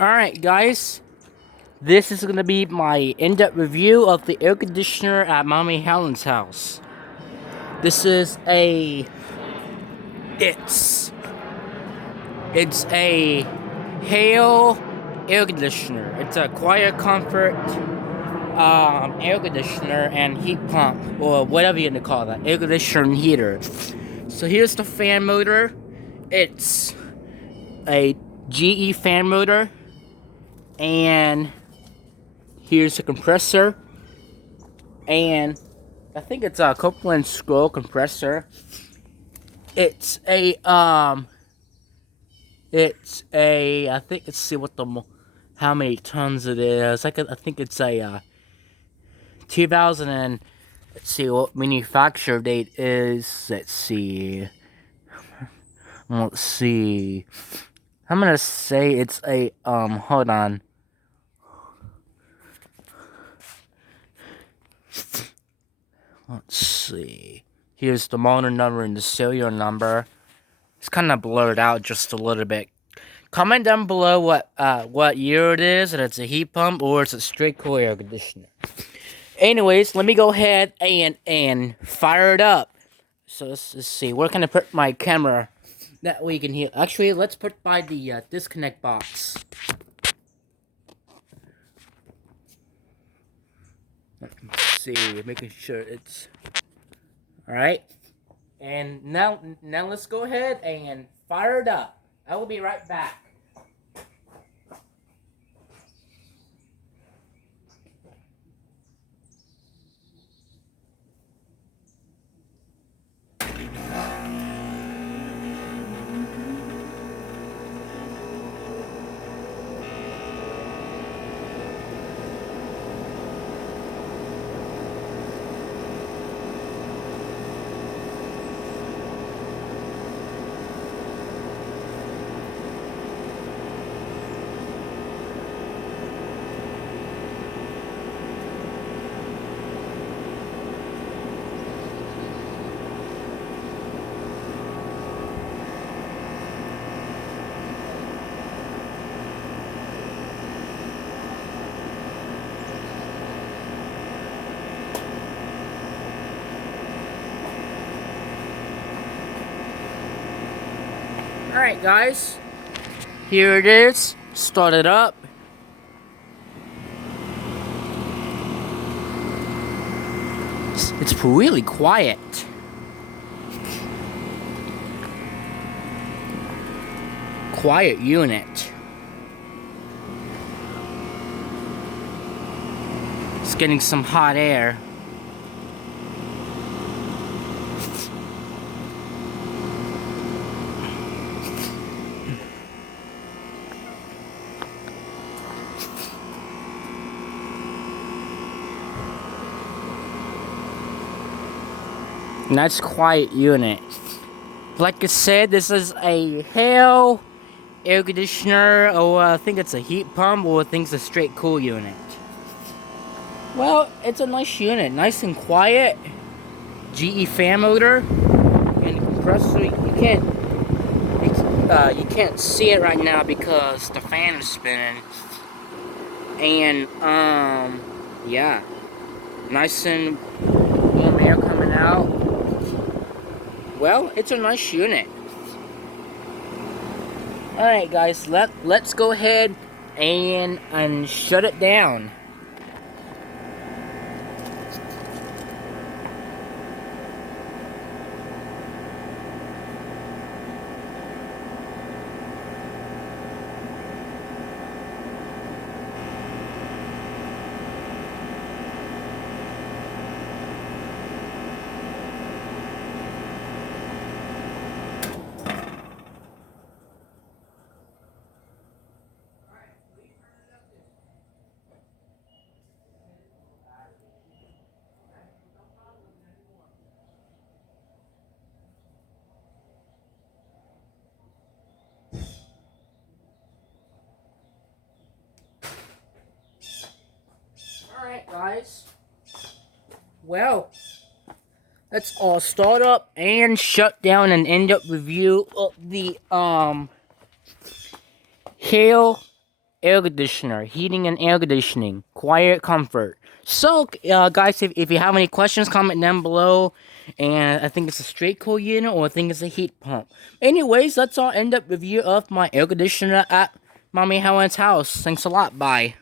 Alright guys, this is gonna be my in-depth review of the air conditioner at Mommy Helen's house. This is it's a Heil air conditioner. It's a quiet comfort air conditioner and heat pump, or whatever you gonna call that, air conditioner and heater. So here's the fan motor. It's a GE fan motor, and here's the compressor, and I think it's a Copeland scroll compressor. It's a I think, let's see how many tons it is. I think it's a 2000 and, let's see what manufacture date is. Let's see. I'm gonna say it's a hold on. Let's see. Here's the model number and the serial number. It's kind of blurred out just a little bit. Comment down below what year it is, and it's a heat pump or it's a straight cool air conditioner. Anyways, let me go ahead and fire it up. So let's see. Where can I put my camera? That way you can hear. Actually, let's put by the disconnect box. Let's see, making sure it's alright. And now let's go ahead and fire it up. I will be right back. Alright guys, here it is. Start it up. It's really quiet. Quiet unit. It's getting some hot air. Nice quiet unit. Like I said, this is a Heil air conditioner, or I think it's a heat pump, or I think it's a straight cool unit. Well, it's a nice unit, nice and quiet. GE fan motor and the compressor. You can't see it right now because the fan is spinning. And yeah, nice and warm air coming out. Well, it's a nice unit. Alright guys, let's go ahead and shut it down. Alright guys, well, let's all start up and shut down and end up review of the Heil air conditioner, heating and air conditioning, quiet comfort. So, guys, if you have any questions, comment down below. And I think it's a straight cool unit, or I think it's a heat pump. Anyways, let's all end up review of my air conditioner at Mommy Helen's house. Thanks a lot. Bye.